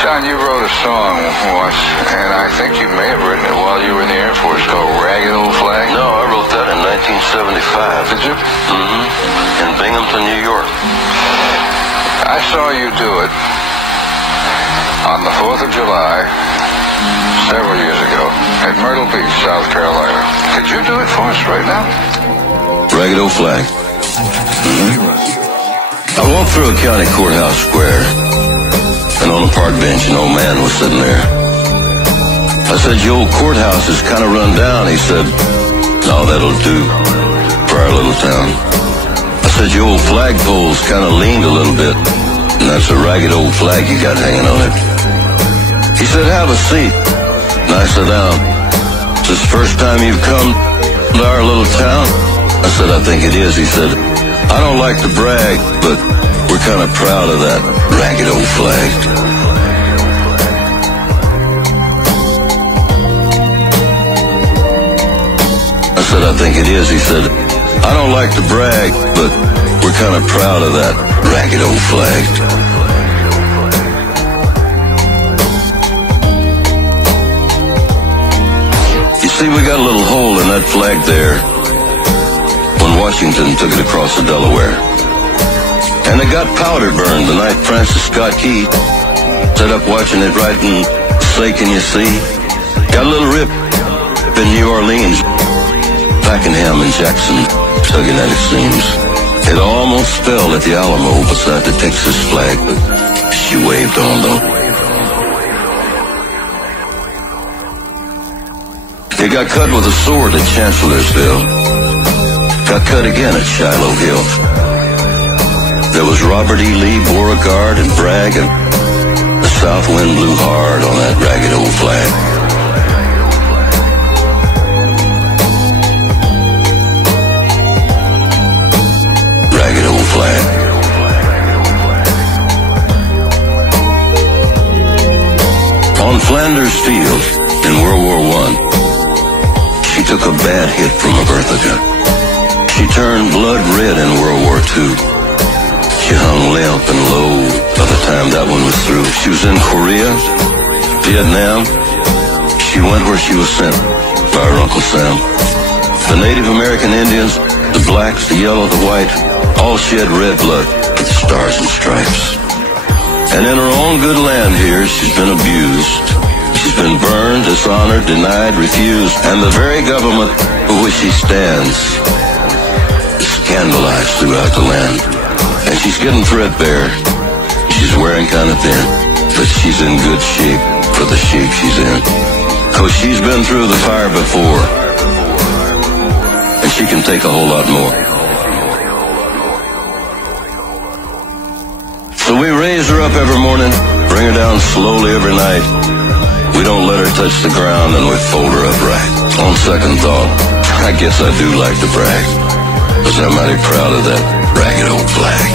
John, you wrote a song once, and I think you may have written it while you were in the Air Force, called Ragged Old Flag. No, I wrote that in 1975. Did you? Mm-hmm. In Binghamton, New York. I saw you do it on the 4th of July several years ago at Myrtle Beach, South Carolina. Could you do it for us right now? Ragged Old Flag. I walked through a county courthouse square, and on a park bench an old man was sitting there. I said, "Your old courthouse is kind of run down." He said, "No, that'll do for our little town." I said, "Your old flagpole's kind of leaned a little bit, and that's a ragged old flag you got hanging on it." He said, "Have a seat." And I sat down. "Is this the first time you've come to our little town?" I said, "I think it is." He said, "I don't like to brag, but we're kind of proud of that ragged old flag." I said, "I think it is." He said, "I don't like to brag, but we're kind of proud of that ragged old flag." You see, we got a little hole in that flag there when Washington took it across the Delaware. And it got powder burned the night Francis Scott Key set up watching it right in Say Can You See. Got a little rip in New Orleans. Pakenham and Jackson tugging at it seams. It almost fell at the Alamo beside the Texas flag, but she waved on though. It got cut with a sword at Chancellorsville. Got cut again at Shiloh Hill. There was Robert E. Lee, Beauregard, and Bragg, and the south wind blew hard on that ragged old flag. Ragged old flag. On Flanders Field in World War I, she took a bad hit from a Bertha gun. She turned blood red in World War II. She hung limp and low by the time that one was through. She was in Korea, Vietnam. She went where she was sent by her Uncle Sam. The Native American Indians, the blacks, the yellow, the white, all shed red blood for the stars and stripes. And in her own good land here, she's been abused. She's been burned, dishonored, denied, refused. And the very government for which she stands is scandalized throughout the land. And she's getting threadbare. She's wearing kind of thin, but she's in good shape for the shape she's in. 'Cause she's been through the fire before, and she can take a whole lot more. So we raise her up every morning, bring her down slowly every night. We don't let her touch the ground, and we fold her upright. On second thought, I guess I do like to brag, 'cause I'm mighty proud of that ragged old flag.